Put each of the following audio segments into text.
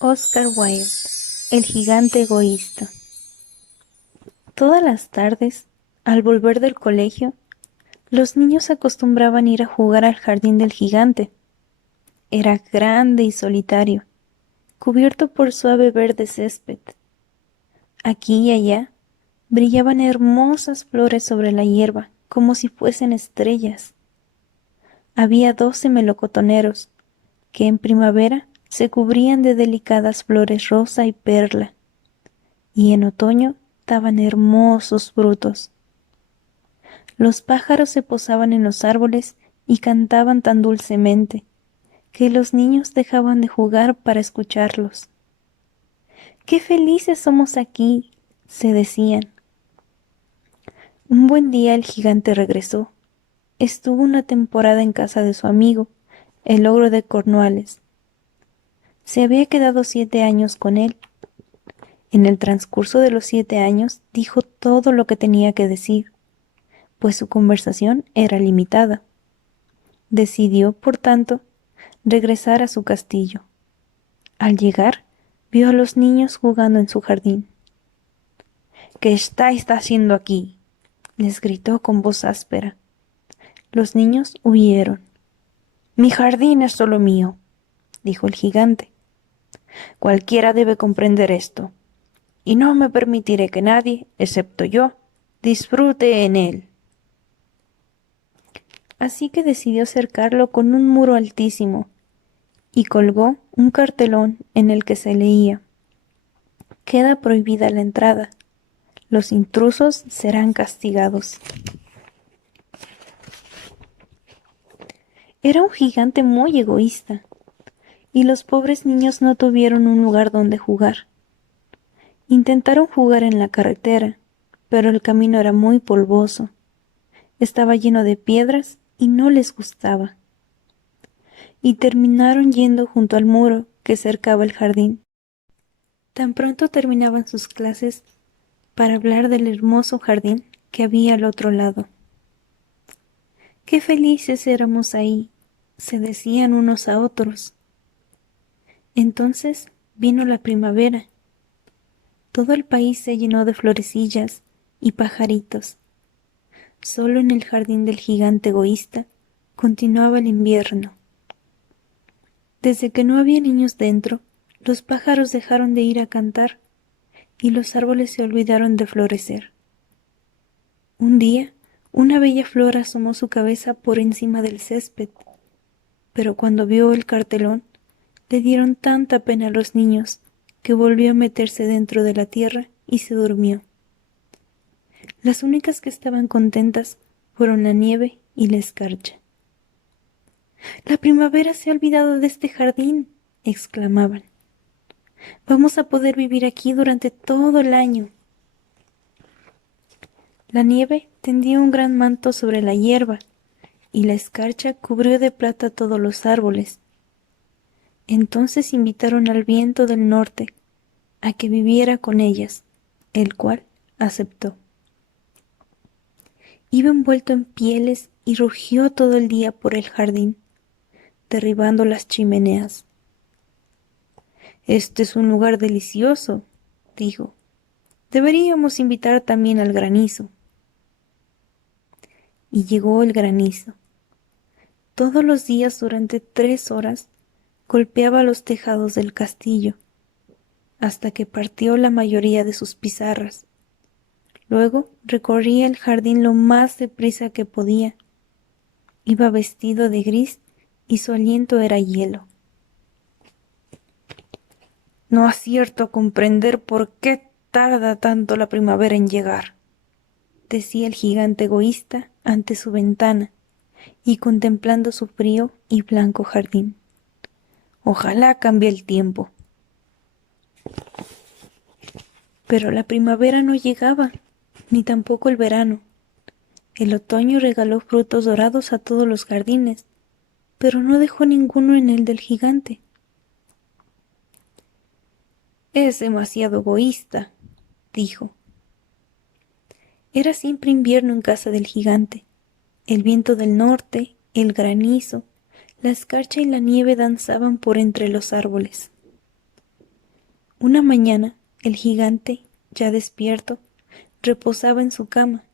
Oscar Wilde, el gigante egoísta. Todas las tardes, al volver del colegio, los niños acostumbraban ir a jugar al jardín del gigante. Era grande y solitario, cubierto por suave verde césped. Aquí y allá brillaban hermosas flores sobre la hierba, como si fuesen estrellas. Había 12 melocotoneros, que en primavera se cubrían de delicadas flores rosa y perla, y en otoño daban hermosos frutos. Los pájaros se posaban en los árboles y cantaban tan dulcemente que los niños dejaban de jugar para escucharlos. ¡Qué felices somos aquí!, se decían. Un buen día el gigante regresó. Estuvo una temporada en casa de su amigo, el ogro de Cornualles. Se había quedado 7 años con él. En el transcurso de los 7 años dijo todo lo que tenía que decir, pues su conversación era limitada. Decidió, por tanto, regresar a su castillo. Al llegar, vio a los niños jugando en su jardín. ¿Qué estáis haciendo aquí?, les gritó con voz áspera. Los niños huyeron. Mi jardín es solo mío, dijo el gigante. Cualquiera debe comprender esto, y no me permitiré que nadie, excepto yo, disfrute en él. Así que decidió cercarlo con un muro altísimo y colgó un cartelón en el que se leía: Queda prohibida la entrada. Los intrusos serán castigados. Era un gigante muy egoísta, y los pobres niños no tuvieron un lugar donde jugar. Intentaron jugar en la carretera, pero el camino era muy polvoso. Estaba lleno de piedras y no les gustaba. Y terminaron yendo junto al muro que cercaba el jardín. Tan pronto terminaban sus clases para hablar del hermoso jardín que había al otro lado. ¡Qué felices éramos ahí!, se decían unos a otros. Entonces vino la primavera. Todo el país se llenó de florecillas y pajaritos. Solo en el jardín del gigante egoísta continuaba el invierno. Desde que no había niños dentro, los pájaros dejaron de ir a cantar y los árboles se olvidaron de florecer. Un día, una bella flor asomó su cabeza por encima del césped, pero cuando vio el cartelón, le dieron tanta pena a los niños que volvió a meterse dentro de la tierra y se durmió. Las únicas que estaban contentas fueron la nieve y la escarcha. «La primavera se ha olvidado de este jardín», exclamaban. «Vamos a poder vivir aquí durante todo el año». La nieve tendió un gran manto sobre la hierba y la escarcha cubrió de plata todos los árboles. Entonces invitaron al viento del norte a que viviera con ellas, el cual aceptó. Iba envuelto en pieles y rugió todo el día por el jardín, derribando las chimeneas. «Este es un lugar delicioso», dijo. «Deberíamos invitar también al granizo». Y llegó el granizo. Todos los días durante 3 horas golpeaba los tejados del castillo, hasta que partió la mayoría de sus pizarras. Luego recorría el jardín lo más deprisa que podía. Iba vestido de gris y su aliento era hielo. «No acierto a comprender por qué tarda tanto la primavera en llegar», decía el gigante egoísta ante su ventana y contemplando su frío y blanco jardín. «Ojalá cambie el tiempo». Pero la primavera no llegaba, ni tampoco el verano. El otoño regaló frutos dorados a todos los jardines, pero no dejó ninguno en el del gigante. «Es demasiado egoísta», dijo. Era siempre invierno en casa del gigante. El viento del norte, el granizo, la escarcha y la nieve danzaban por entre los árboles. Una mañana, el gigante, ya despierto, reposaba en su cama,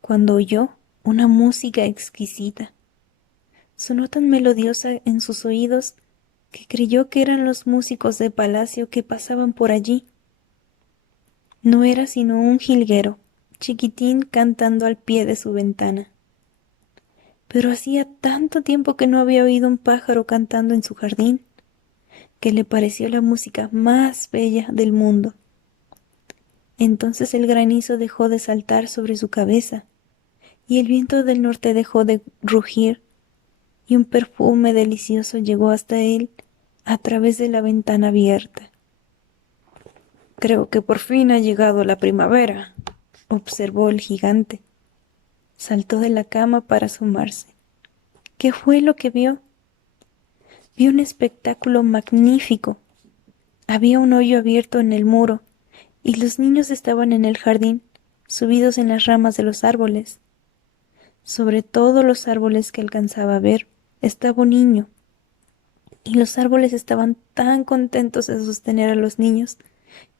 cuando oyó una música exquisita. Sonó tan melodiosa en sus oídos que creyó que eran los músicos de palacio que pasaban por allí. No era sino un jilguero, chiquitín, cantando al pie de su ventana. Pero hacía tanto tiempo que no había oído un pájaro cantando en su jardín, que le pareció la música más bella del mundo. Entonces el granizo dejó de saltar sobre su cabeza, y el viento del norte dejó de rugir, y un perfume delicioso llegó hasta él a través de la ventana abierta. Creo que por fin ha llegado la primavera, observó el gigante. Saltó de la cama para asomarse. ¿Qué fue lo que vio? Vio un espectáculo magnífico. Había un hoyo abierto en el muro, y los niños estaban en el jardín, subidos en las ramas de los árboles. Sobre todos los árboles que alcanzaba a ver, estaba un niño, y los árboles estaban tan contentos de sostener a los niños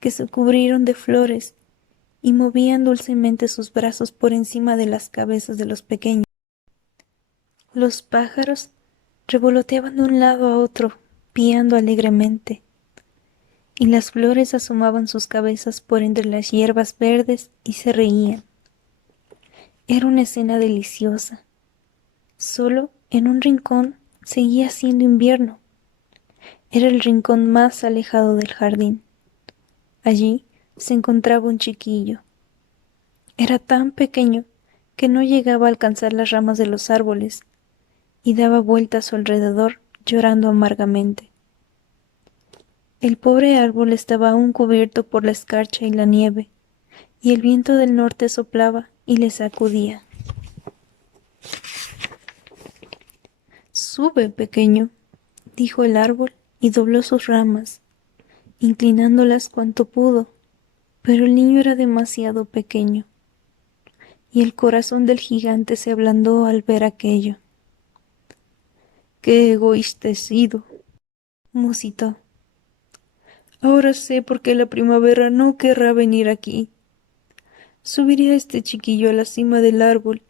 que se cubrieron de flores y movían dulcemente sus brazos por encima de las cabezas de los pequeños. Los pájaros revoloteaban de un lado a otro, piando alegremente, y las flores asomaban sus cabezas por entre las hierbas verdes y se reían. Era una escena deliciosa. Solo en un rincón seguía siendo invierno. Era el rincón más alejado del jardín. Allí se encontraba un chiquillo. Era tan pequeño que no llegaba a alcanzar las ramas de los árboles y daba vueltas a su alrededor llorando amargamente. El pobre árbol estaba aún cubierto por la escarcha y la nieve, y el viento del norte soplaba y le sacudía. Sube, pequeño, dijo el árbol y dobló sus ramas, inclinándolas cuanto pudo, pero el niño era demasiado pequeño, y el corazón del gigante se ablandó al ver aquello. ¡Qué egoísta he sido!, musitó. Ahora sé por qué la primavera no querrá venir aquí. Subiré a este chiquillo a la cima del árbol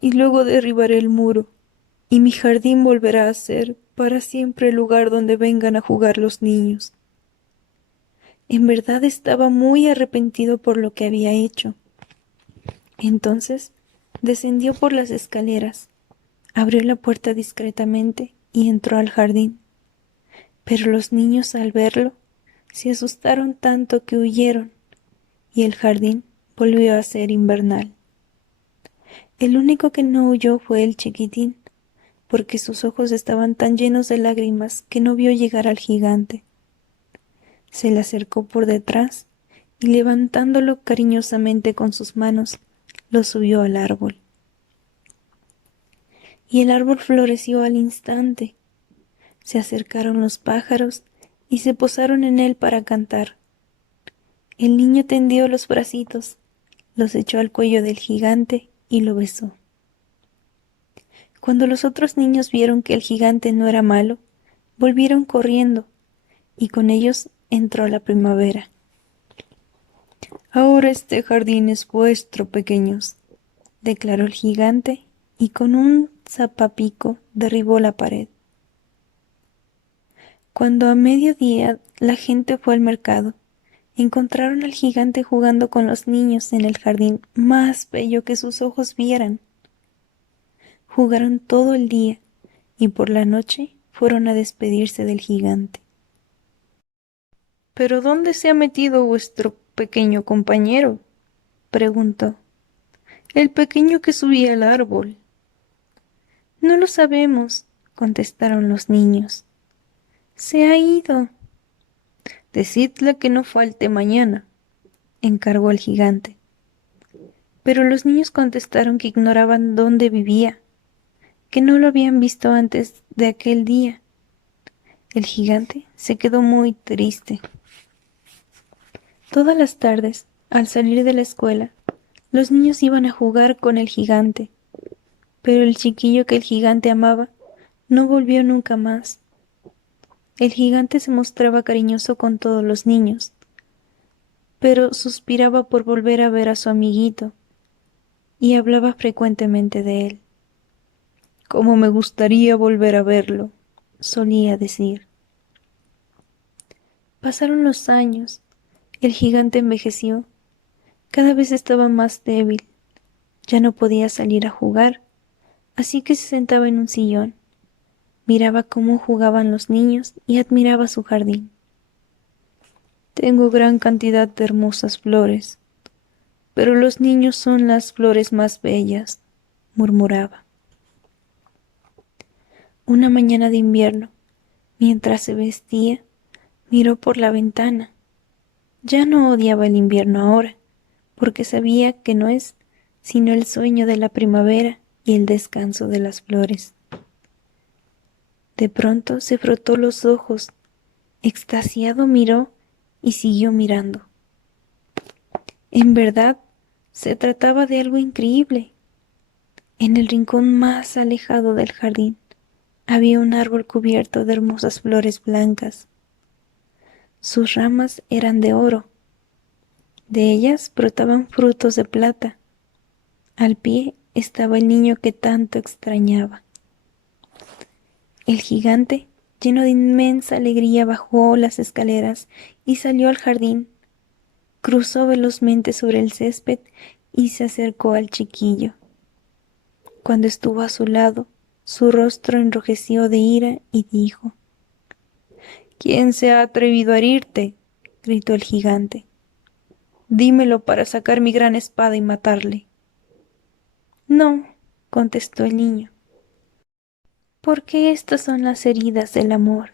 y luego derribaré el muro, y mi jardín volverá a ser para siempre el lugar donde vengan a jugar los niños. En verdad estaba muy arrepentido por lo que había hecho. Entonces descendió por las escaleras, abrió la puerta discretamente y entró al jardín. Pero los niños, al verlo, se asustaron tanto que huyeron, y el jardín volvió a ser invernal. El único que no huyó fue el chiquitín, porque sus ojos estaban tan llenos de lágrimas que no vio llegar al gigante. Se le acercó por detrás y, levantándolo cariñosamente con sus manos, lo subió al árbol. Y el árbol floreció al instante. Se acercaron los pájaros y se posaron en él para cantar. El niño tendió los bracitos, los echó al cuello del gigante y lo besó. Cuando los otros niños vieron que el gigante no era malo, volvieron corriendo, y con ellos entró la primavera. Ahora este jardín es vuestro, pequeños, declaró el gigante, y con un zapapico derribó la pared. Cuando a mediodía la gente fue al mercado, encontraron al gigante jugando con los niños en el jardín más bello que sus ojos vieran. Jugaron todo el día y por la noche fueron a despedirse del gigante. ¿Pero dónde se ha metido vuestro pequeño compañero?, preguntó. El pequeño que subía al árbol. No lo sabemos, contestaron los niños. Se ha ido. Decidle que no falte mañana, encargó el gigante. Pero los niños contestaron que ignoraban dónde vivía, que no lo habían visto antes de aquel día. El gigante se quedó muy triste. Todas las tardes, al salir de la escuela, los niños iban a jugar con el gigante, pero el chiquillo que el gigante amaba no volvió nunca más. El gigante se mostraba cariñoso con todos los niños, pero suspiraba por volver a ver a su amiguito y hablaba frecuentemente de él. «Cómo me gustaría volver a verlo», solía decir. Pasaron los años. El gigante envejeció. Cada vez estaba más débil. Ya no podía salir a jugar, así que se sentaba en un sillón, miraba cómo jugaban los niños y admiraba su jardín. «Tengo gran cantidad de hermosas flores, pero los niños son las flores más bellas», murmuraba. Una mañana de invierno, mientras se vestía, miró por la ventana. Ya no odiaba el invierno ahora, porque sabía que no es sino el sueño de la primavera y el descanso de las flores. De pronto se frotó los ojos, extasiado miró y siguió mirando. En verdad, se trataba de algo increíble. En el rincón más alejado del jardín había un árbol cubierto de hermosas flores blancas. Sus ramas eran de oro. De ellas brotaban frutos de plata. Al pie estaba el niño que tanto extrañaba. El gigante, lleno de inmensa alegría, bajó las escaleras y salió al jardín. Cruzó velozmente sobre el césped y se acercó al chiquillo. Cuando estuvo a su lado, su rostro enrojeció de ira y dijo: «¿Quién se ha atrevido a herirte?», gritó el gigante. «Dímelo para sacar mi gran espada y matarle». «No», contestó el niño, «porque estas son las heridas del amor».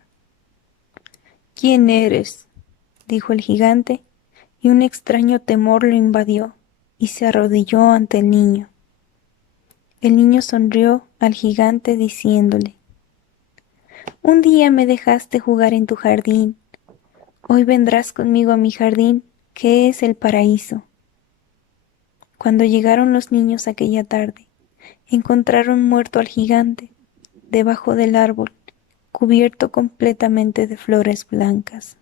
«¿Quién eres?», dijo el gigante, y un extraño temor lo invadió, y se arrodilló ante el niño. El niño sonrió al gigante diciéndole: «Un día me dejaste jugar en tu jardín, hoy vendrás conmigo a mi jardín, que es el paraíso». Cuando llegaron los niños aquella tarde, encontraron muerto al gigante, debajo del árbol, cubierto completamente de flores blancas.